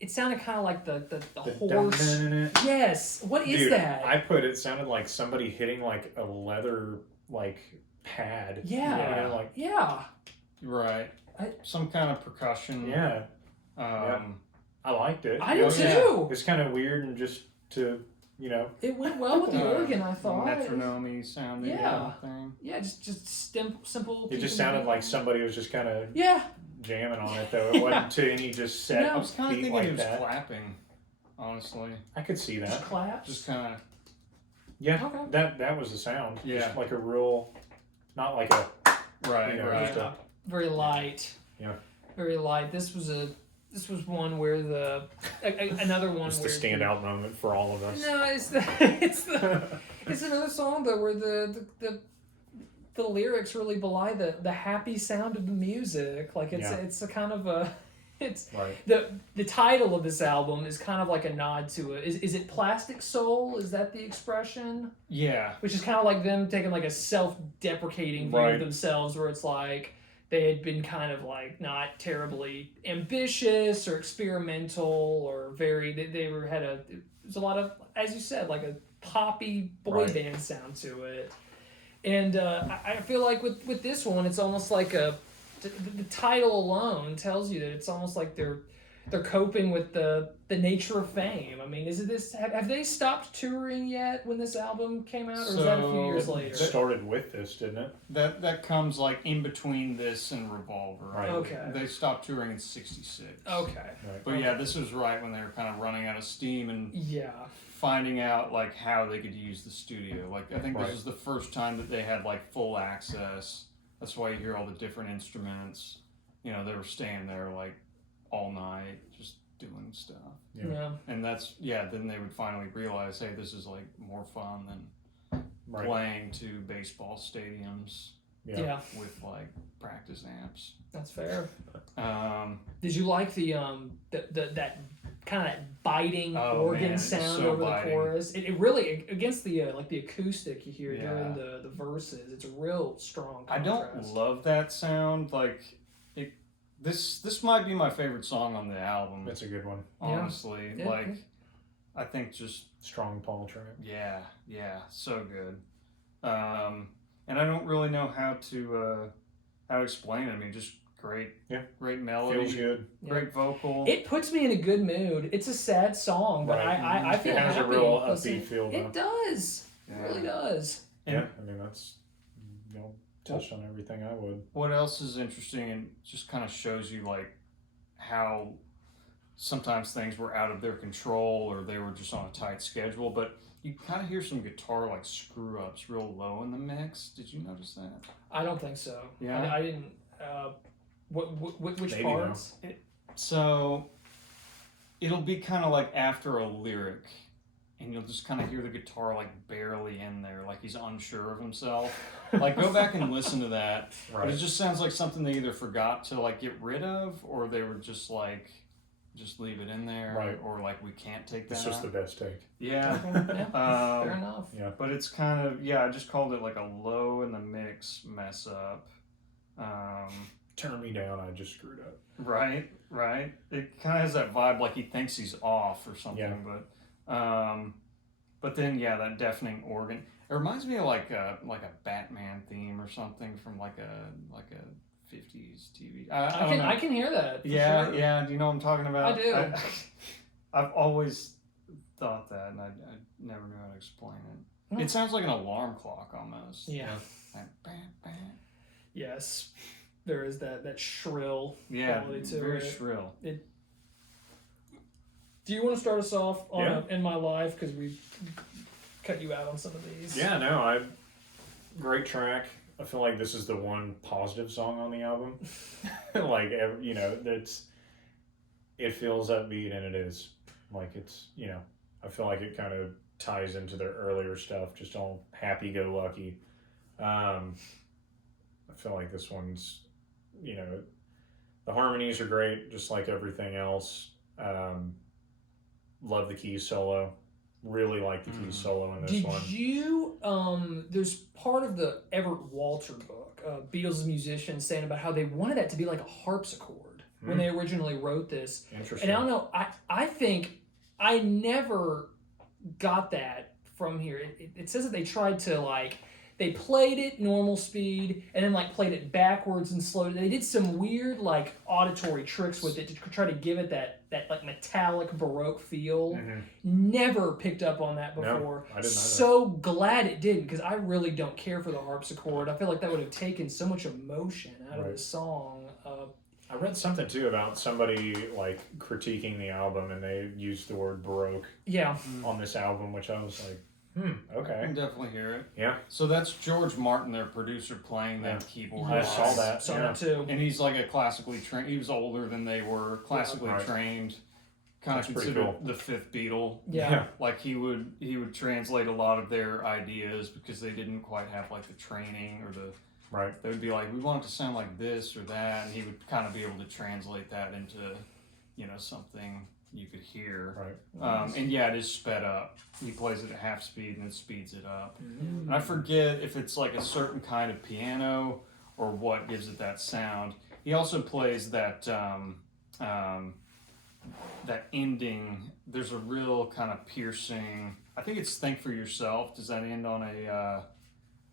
It sounded kind of like the horse. dun-dun-dun-dun. Yes. What is Dude, that? I put it sounded like somebody hitting like a leather like pad. Yeah. You know, like Yeah. Right. Some kind of percussion. yeah. Um, I liked it. I do yeah. too. It's kind of weird and just to It went well with the organ, I thought. metronome sounding Yeah. thing. Yeah, just simple. it just sounded like somebody was just kind of Yeah. jamming on it though. It wasn't to any just set I was kind of beat thinking like he was that. clapping, honestly. I could see Just that. claps. Just kind of. Yeah. Okay. That was the sound. Yeah. Just like a real, not like a Right, You know, right. just Yeah. Very light. Yeah. Very light. This was one where another one it's the where standout moment for all of us. No, it's another song though where the lyrics really belie the happy sound of the music. Like it's a kind of a it's Right. the title of this album is kind of like a nod to it. Is it Plastic Soul? Is that the expression? Yeah. Which is kind of like them taking like a self-deprecating view Right. of themselves, where it's like they had been kind of like not terribly ambitious or experimental or very. They were there's a lot of, as you said, like a poppy boy Right. band sound to it, and I feel like with this one, it's almost like the title alone tells you that it's almost like they're coping with the nature of fame. I mean, have they stopped touring yet when this album came out, or was that a few years So, later? It started with this, didn't it? That comes like in between this and Revolver. Right. Okay. They stopped touring in '66. Okay. Right. But yeah, this was right when they were kind of running out of steam and Yeah. finding out like how they could use the studio. Like I think Right. this was the first time that they had like full access. That's why you hear all the different instruments. You know, they were staying there like all night, just doing stuff. Yeah. And that's, then they would finally realize, hey, this is like more fun than Right. playing to baseball stadiums Yeah. with like practice amps. That's fair. Um, Did you like the that kind of that biting organ man, sound so over biting. the chorus? It really against the like the acoustic you hear Yeah. during the verses. It's a real strong I contrast. don't love that sound. Like this might be my favorite song on the album. That's a good one. Honestly, Yeah. like I think just Strong Paul track. yeah, so good. And I don't really know how to explain it. I mean, just great melody, Feels good. great vocal. It puts me in a good mood. It's a sad song, but Right. I feel It has happy a real listening. upbeat feel, though. It does. It really does. Yeah, I mean, that's, touched on everything I would. What else is interesting and just kind of shows you like how sometimes things were out of their control or they were just on a tight schedule, but you kind of hear some guitar like screw ups real low in the mix. Did you notice that? I don't think so. Yeah? I didn't. Which Maybe, parts? So it'll be kind of like after a lyric, and you'll just kind of hear the guitar like barely in there, like he's unsure of himself. Like go back and listen to that. Right. But it just sounds like something they either forgot to like get rid of, or they were just like, just leave it in there, Right. or like we can't take that It's just out. the best take. Yeah. Yeah, fair enough. Yeah. But it's kind of I just called it like a low in the mix mess up. Turn me down, I just screwed up. Right. It kind of has that vibe like he thinks he's off or something. Yeah. But then that deafening organ. It reminds me of like a Batman theme or something from like a 50s TV. I can hear that. For Yeah, sure. yeah. Do you know what I'm talking about? I do. I've always thought that, and I never knew how to explain it. It sounds like an alarm clock almost. Yeah. Like, bam, bam. Yes. There is that shrill Yeah, quality to very it. shrill. Do you want to start us off on Yeah. In My Life? Because we cut you out on some of these. Yeah, no, great track. I feel like this is the one positive song on the album. Like, it feels upbeat, and it is. Like, it's, I feel like it kind of ties into their earlier stuff, just all happy-go-lucky. I feel like this one's, the harmonies are great, just like everything else. Love the keys solo. Really like the keys solo in this one. Did you, there's part of the Everett Walter book, Beatles musicians saying about how they wanted that to be like a harpsichord when they originally wrote this. Interesting. And I don't know, I think I never got that from here. It says that they tried to they played it normal speed and then played it backwards and slowed it. They did some weird auditory tricks with it to try to give it that metallic Baroque feel. Mm-hmm. Never picked up on that before. No, I didn't either. So glad it didn't, because I really don't care for the harpsichord. I feel like that would have taken so much emotion out of the song. I read something too about somebody critiquing the album, and they used the word Baroque on this album, which I was like, I okay. can definitely hear it. Yeah. So that's George Martin, their producer, playing that keyboard. I saw that. Saw that too. And he's like a classically trained. He was older than they were. Classically trained. Kind of That's pretty considered cool. the fifth Beatle. Yeah. Like he would translate a lot of their ideas because they didn't quite have the training or the. Right. They would be like, we want it to sound like this or that, and he would kind of be able to translate that into, something you could hear. Right. And it is sped up. He plays it at half speed and then speeds it up. Mm-hmm. And I forget if it's a certain kind of piano or what gives it that sound. He also plays that that ending. There's a real kind of piercing. I think it's "Think for Yourself." Does that end on a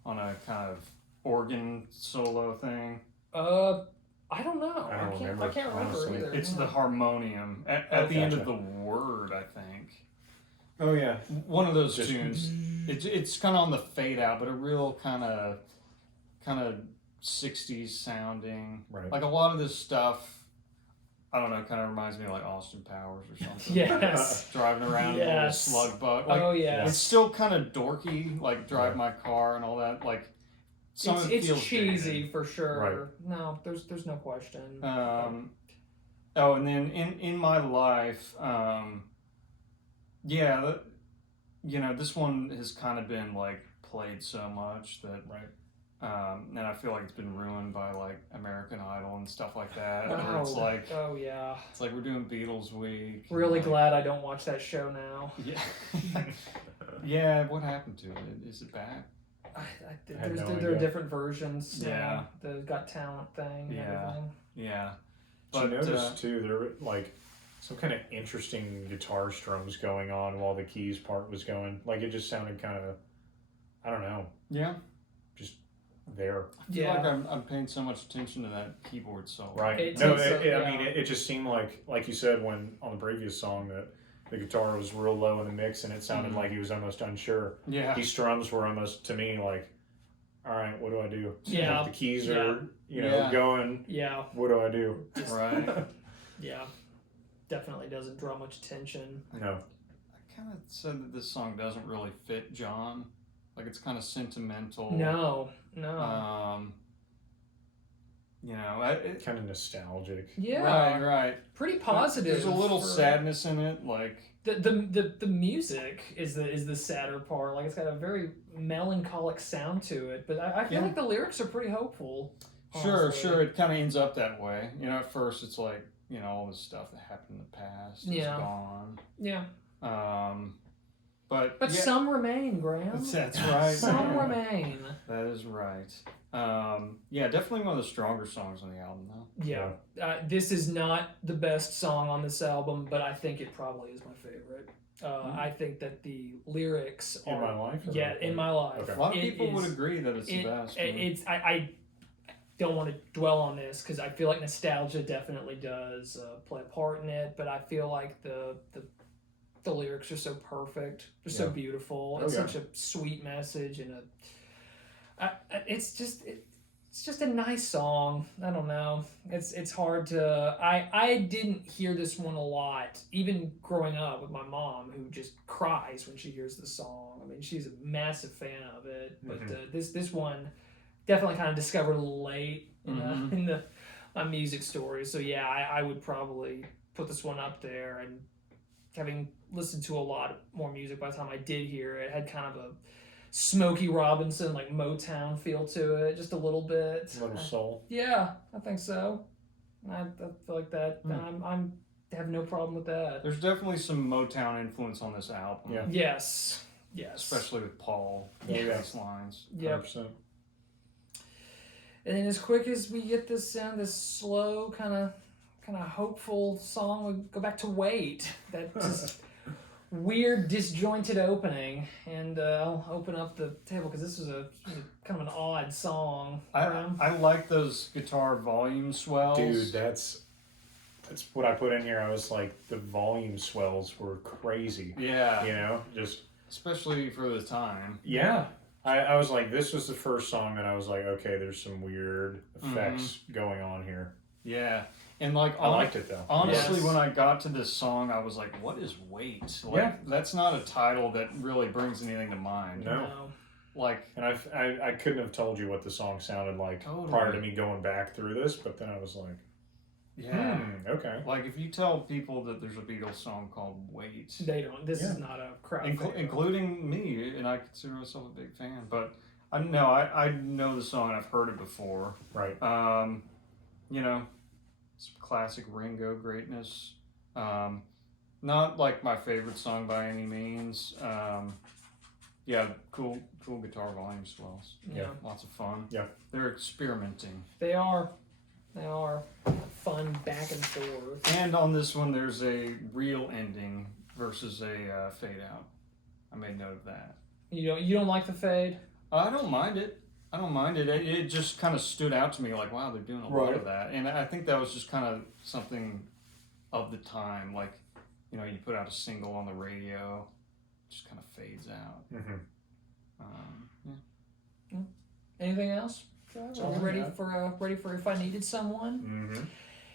kind of organ solo thing? I don't know. I don't remember, I can't remember honestly. either. It's the harmonium at the end of the word, I think. Oh yeah. One of those Just- tunes. It's kind of on the fade out, but a real kind of 60s sounding. Right. Like a lot of this stuff, I don't know, kind of reminds me of Austin Powers or something. Yes. Driving around in a little slug bug. Oh yeah. It's still kind of dorky, drive my car and all that. Some of it It's feels cheesy dated. for sure. Right. No, there's no question. Oh, and then in my life, yeah, this one has kind of been like played so much that, and I feel like it's been ruined by like American Idol and stuff like that. Where it's like, oh yeah, it's like we're doing Beatles week. Really like, glad I don't watch that show now. Yeah. Yeah, what happened to it? Is it back? There are different versions. Yeah. The Got Talent thing. And everything. Yeah. But you notice too, there were like some kind of interesting guitar strums going on while the keys part was going. Like it just sounded kind of, I don't know. Yeah. Just there. I feel like I'm paying so much attention to that keyboard solo. Right. I mean, it just seemed like you said when on the previous song that the guitar was real low in the mix and it sounded like he was almost unsure. Yeah. These strums were almost, to me, like, all right, what do I do? Yeah. Like the keys are, going. Yeah. What do I do? Right. Yeah. Definitely doesn't draw much attention. No. I kind of said that this song doesn't really fit John. Like it's kind of sentimental. No. Kind of nostalgic. Yeah. Right. Pretty positive. There's a little sadness in it, like the music is the sadder part. Like it's got a very melancholic sound to it, but I feel like the lyrics are pretty hopeful. Sure. It kind of ends up that way. At first it's like all this stuff that happened in the past is gone. Yeah. But some remain, Graham. That's right. Some remain. That is right. Definitely one of the stronger songs on the album, though. Yeah. This is not the best song on this album, but I think it probably is my favorite. I think that the lyrics are... In My Life? Yeah, In My Life. Okay. A lot of people would agree that it's the best. I don't want to dwell on this because I feel like nostalgia definitely does play a part in it, but I feel like the lyrics are so perfect. They're so beautiful. It's such a sweet message, and it's just a nice song. I don't know. It's hard to. I didn't hear this one a lot, even growing up with my mom, who just cries when she hears the song. I mean, she's a massive fan of it. But this one definitely kind of discovered a little late in my music story. So yeah, I would probably put this one up there, and having listened to a lot more music by the time I did hear it, had kind of a Smokey Robinson, like Motown feel to it, just a little bit. A little soul. Yeah, I think so. I feel like that. I have no problem with that. There's definitely some Motown influence on this album. Yeah. Yes. Especially with Paul. Yes. Lines. Yep. 100%. And then as quick as we get this slow, kind of hopeful song, we go back to Wait. That just weird, disjointed opening. And I'll open up the table because this was a kind of an odd song. I like those guitar volume swells. Dude, that's what I put in here. I was like, the volume swells were crazy. Yeah. Just... Especially for the time. Yeah. I was like, this was the first song that I was like, okay, there's some weird effects going on here. Yeah. And like, I liked it though. Honestly, when I got to this song, I was like, what is Wait? Like, that's not a title that really brings anything to mind. No. Like, and I couldn't have told you what the song sounded like prior to me going back through this, but then I was like, okay. Like, if you tell people that there's a Beatles song called Wait, they don't. This is not a crowd including me, and I consider myself a big fan. But I know the song. I've heard it before. Right. Some classic Ringo greatness. Not like my favorite song by any means. Cool guitar volume swells. Yeah. Lots of fun. Yeah. They're experimenting. They are fun back and forth. And on this one, there's a real ending versus a fade out. I made note of that. You don't like the fade? I don't mind it. It just kind of stood out to me like, wow, they're doing a lot of that. And I think that was just kind of something of the time. Like, you put out a single on the radio, it just kind of fades out. Anything else? Are we ready for If I Needed Someone? Mm-hmm.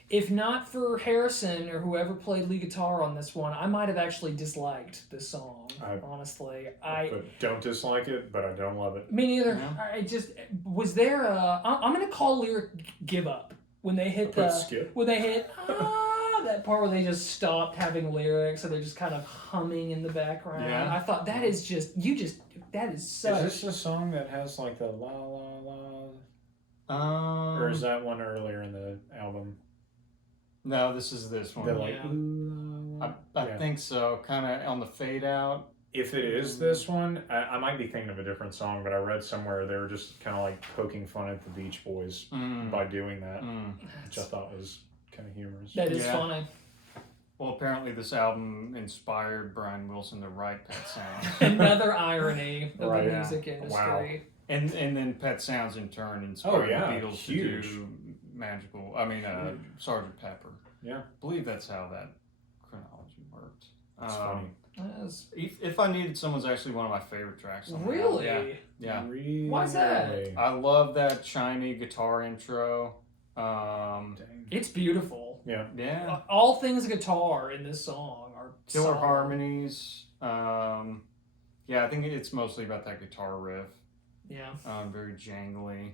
If not for Harrison or whoever played lead guitar on this one, I might have actually disliked this song. Honestly, I don't dislike it, but I don't love it. Me neither. I just was there. I'm gonna call lyric "Give Up" when they hit skip. when they hit. that part where they just stopped having lyrics and they're just kind of humming in the background. Yeah. I thought that is that is such. Is this the song that has like the la la la? Or is that one earlier in the album? No, this is this one. The like, Yeah. ooh, la, la. I think so. Kind of on the fade out. If it is this one, I might be thinking of a different song, but I read somewhere they were just kind of like poking fun at the Beach Boys by doing that, which I thought was kind of humorous. That is funny. Well, apparently this album inspired Brian Wilson to write Pet Sounds. Another irony of Right, the yeah. music industry. Wow. And then Pet Sounds in turn inspired the Beatles huge. to do Sgt. Pepper. Yeah. I believe that's how that chronology worked. That's funny. Yes. If I Needed Someone's actually one of my favorite tracks on the Really? album. Yeah. Really? Why's that? I love that shiny guitar intro. Dang. It's beautiful. Yeah. All things guitar in this song are Killer solid. harmonies. Yeah, I think it's mostly about that guitar riff. Yeah. Very jangly.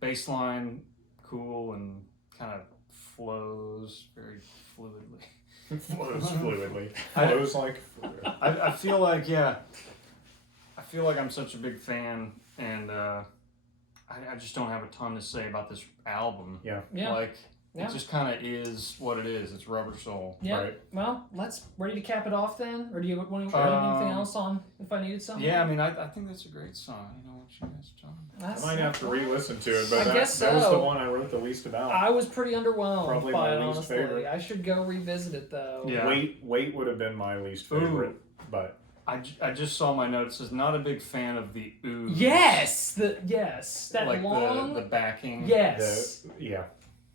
Bass line, cool and kind of flows very fluidly. Flows fluidly. Flows like fluid. I feel like, I feel like I'm such a big fan, and I just don't have a ton to say about this album. Yeah. Like, it just kind of is what it is. It's Rubber Soul. Yeah. Right. Well, ready to cap it off then? Or do you want to anything else on If I Needed Something? Yeah, I mean, I think that's a great song. You know what you guys, John? I might have to re-listen to it, but I guess that was so. the one I wrote the least about. I was pretty underwhelmed Probably by my it, least honestly. favorite. I should go revisit it though. Yeah. Wait would have been my least favorite, but I just saw my note. It says, not a big fan of the ooze. Yes, that like long. the backing. Yes. yeah.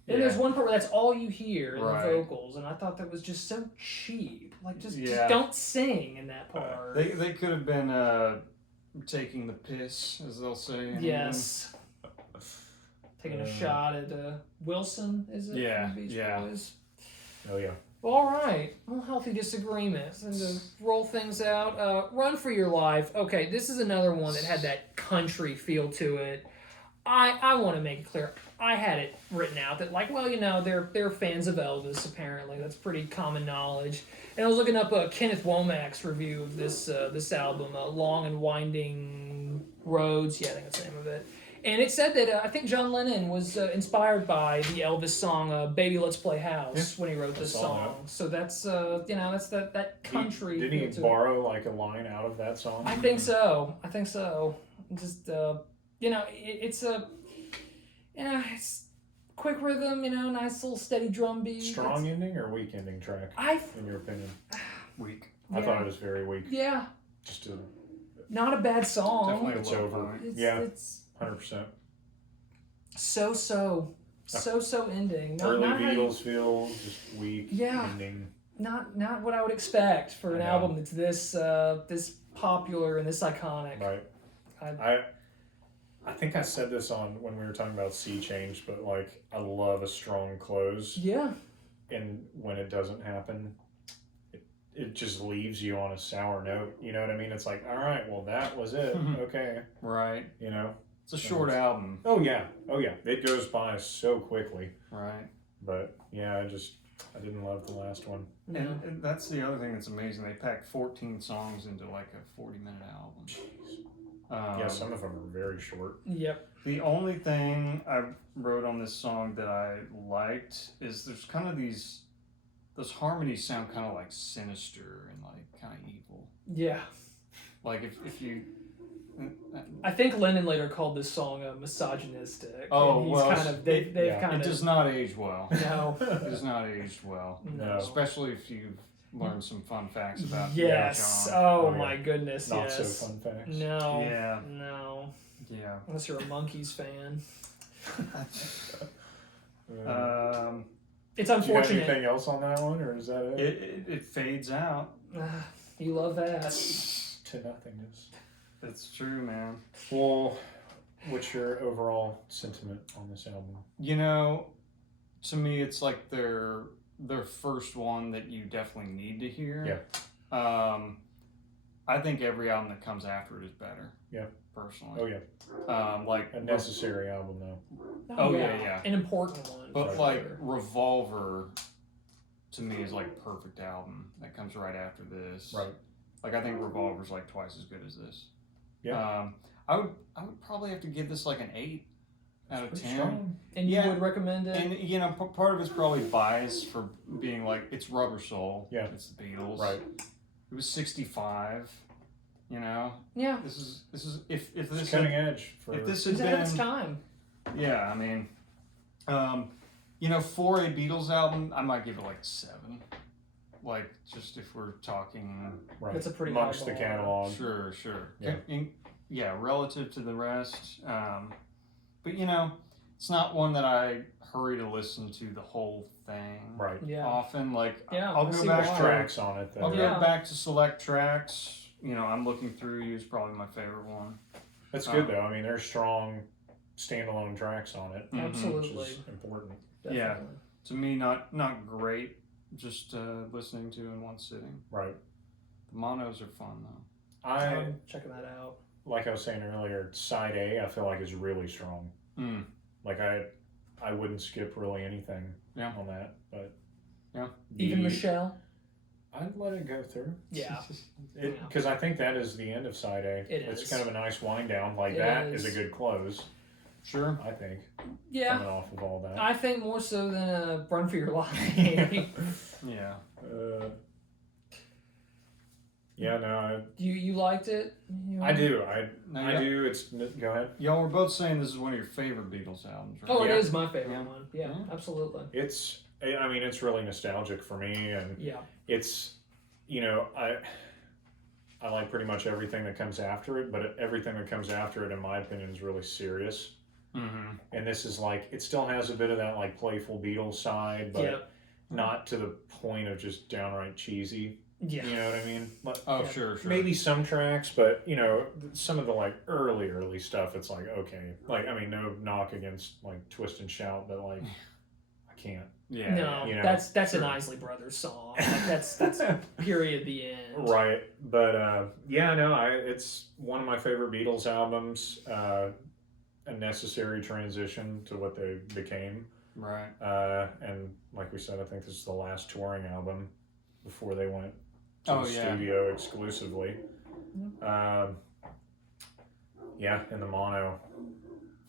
And there's one part where that's all you hear in Right. the vocals, and I thought that was just so cheap. Like, just Yeah. don't sing in that part. They could have been taking the piss, as they'll say. in Yes. Taking a shot at Wilson, is it? Yeah, from the Beach yeah. Boys? Oh yeah. Well, all right. Well, healthy disagreements. And to roll things out, Run for Your Life. Okay, this is another one that had that country feel to it. I want to make it clear. I had it written out that, like, well, you know, they're fans of Elvis, apparently. That's pretty common knowledge. And I was looking up Kenneth Womack's review of this album, Long and Winding Roads. Yeah, I think that's the name of it. And it said that I think John Lennon was inspired by the Elvis song "Baby Let's Play House" when he wrote this song. So that's that's that country. Didn't he feel to it. borrow like a line out of that song? I think so. Just it's quick rhythm. Nice little steady drum beat. Strong ending or weak ending track? In your opinion, Weak. I thought it was very weak. Yeah, Just not a bad song. Definitely it's a low over. point. It's 100%. so ending. Early not how you- Beatles feel just weak ending. Not what I would expect for an I know. album that's this popular and this iconic. Right. I think I said this on when we were talking about Sea Change, but like I love a strong close, Yeah. and when it doesn't happen, it just leaves you on a sour note. You know what I mean? It's like, all right, well that was it. Okay, Right. you know. It's a short album. Oh yeah, it goes by so quickly. Right. But yeah, I didn't love the last one. And that's the other thing that's amazing. They packed 14 songs into like a 40-minute album. Yeah, some of them are very short. Yep. The only thing I wrote on this song that I liked is there's kind of those harmonies sound kind of like sinister and like kind of evil. Yeah. Like if you. I think Lennon later called this song misogynistic. Oh, and he's well, kind of they've kind it of does not age well. no. It does not age well. No. Especially if you've learned some fun facts about Yes. John. Oh yeah. my goodness. Not yes. so fun facts. No. Yeah. No. Yeah. Unless you're a Monkees fan. It's Do you have unfortunate. anything else on that one, or is that it? It fades out. You love that. To nothingness. It's true, man. Well, what's your overall sentiment on this album? You know, to me, it's like their first one that you definitely need to hear. Yeah. I think every album that comes after it is better. Yeah. Personally. Oh yeah. Like A necessary album though. Oh, yeah. An important one. But Right. like Revolver to me is like a perfect album that comes right after this. Right. Like I think Revolver's like twice as good as this. Yeah. I would probably have to give this like an 8 out of 10. Strong. And you would recommend it? And you know, part of it's probably bias for being like it's Rubber Soul. Yeah. It's the Beatles. Right. It was 65. You know. Yeah. This is if It's this cutting edge. if this It's had ahead of its been time. yeah, I mean, you know, for a Beatles album, I might give it like a 7. Like just if we're talking. Right. That's a pretty amongst high the bar. catalog. Sure. Yeah. Yeah, relative to the rest. But you know, it's not one that I hurry to listen to the whole thing. Right. Yeah. Often, like Yeah, I'll I go see back why. to Tracks on it. That I'll Yeah. go back to select tracks. You know, I'm Looking Through You is probably my favorite one. That's good though. I mean, there's strong standalone tracks on it, Mhm. Absolutely. which is important. Yeah. Definitely. To me, not great. Just listening to in one sitting. Right. The monos are fun though. I'm checking that out. Like I was saying earlier, side A, I feel like is really strong. Mm. Like I wouldn't skip really anything Yeah. on that, but Yeah. Even Michelle? I'd let it go through. Yeah. Because I think that is the end of side A. It is. It's kind of a nice wind down. Like It that is. is a good close. Sure. I think. Yeah. Coming off of all that. I think more so than a Run for Your Life. Yeah. Yeah. No. You liked it? I do. No, I yeah. do. It's go ahead. Y'all were both saying this is one of your favorite Beatles albums, right? Oh, Yeah. it is my favorite Yeah. one. Yeah, Yeah. absolutely. It's. I mean, it's really nostalgic for me, and Yeah. it's. You know, I like pretty much everything that comes after it, but everything that comes after it, in my opinion, is really serious. Mm-hmm. And this is like, it still has a bit of that like playful Beatles side, but Yep. not to the point of just downright cheesy. Yeah. You know what I mean? Like, Oh, Yeah. sure. maybe some tracks, but you know, some of the like early stuff, it's like, okay. Like, I mean, no knock against like Twist and Shout, but like, I can't. Yeah. No, You know, that's an Isley Brothers song. Like, that's period the end. Right. But yeah, no, it's one of my favorite Beatles albums. A necessary transition to what they became. Right. And like we said, I think this is the last touring album before they went to the yeah. studio exclusively. Yeah, in the mono,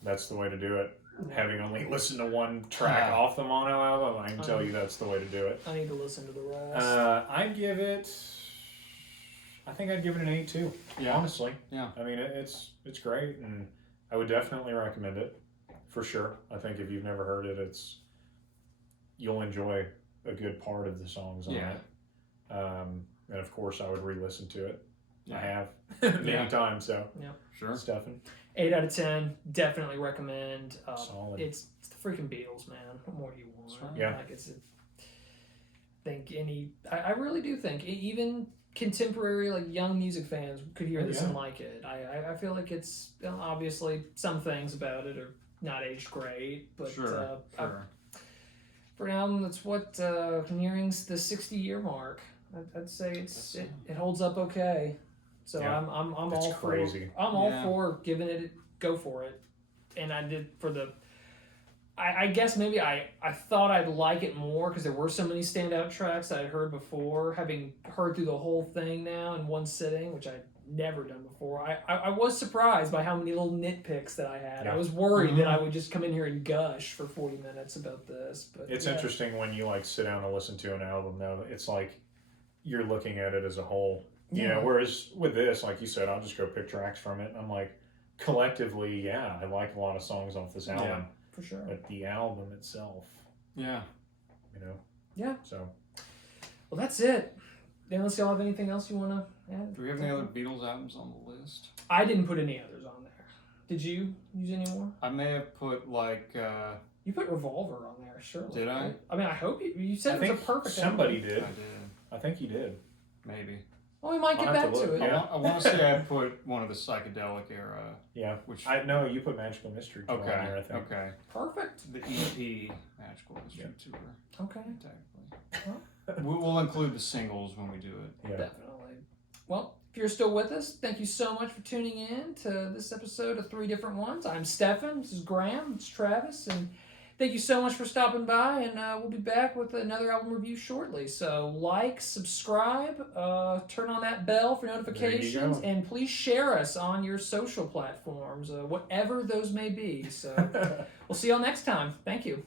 that's the way to do it. Having only listened to one track off the mono album, I can tell you that's the way to do it. I need to listen to the rest. I think I'd give it an 8 too. Yeah. Honestly. Yeah. I mean, it's great, and I would definitely recommend it for sure. I think if you've never heard it, you'll enjoy a good part of the songs on Yeah. it. And of course, I would re-listen to it. Yeah. I have many Yeah. times. So, Sure. Stefan, 8 out of 10. Definitely recommend. solid. It's the freaking Beatles, man. What more do you want? That's right. Yeah. Like I really do think even contemporary, like young music fans could hear this and like it. I feel like it's obviously some things about it are not aged great, but Sure. for an album that's nearing the 60-year mark, I'd say it holds up okay. So Yeah. I'm That's all crazy. for I'm all Yeah. for giving it go for it, and I did for the. I guess maybe I thought I'd like it more because there were so many standout tracks that I'd heard before, having heard through the whole thing now in one sitting, which I'd never done before. I was surprised by how many little nitpicks that I had. Yeah. I was worried that I would just come in here and gush for 40 minutes about this. But It's yeah. interesting when you like sit down and listen to an album. Though it's like you're looking at it as a whole. You know, whereas with this, like you said, I'll just go pick tracks from it. And I'm like, collectively, yeah, I like a lot of songs off this album. Yeah, for sure. But the album itself, Yeah. you know. Yeah. So Well, that's it. Unless y'all have anything else you want to add? Do we have any other Beatles albums on the list? I didn't put any others on there. Did you use any more? I may have put like. You put Revolver on there, surely. Did I? right? I mean, I hope you said I it was think a perfect somebody album. did. I did. I think you did. Maybe. Well, we might I'll get have back to to look, it. yeah. I want to say I put one of the psychedelic era, Yeah. which. I know you put Magical Mystery Tour on there, I think. Okay. Perfect. The EP Magical Mystery Tour. Okay. Technically. We'll include the singles when we do it. Yeah. Definitely. Well, if you're still with us, thank you so much for tuning in to this episode of 3 Different Ones. I'm Stefan. This is Graham. It's Travis. And thank you so much for stopping by, and we'll be back with another album review shortly. So like, subscribe, turn on that bell for notifications, and please share us on your social platforms, whatever those may be. So we'll see y'all next time. Thank you.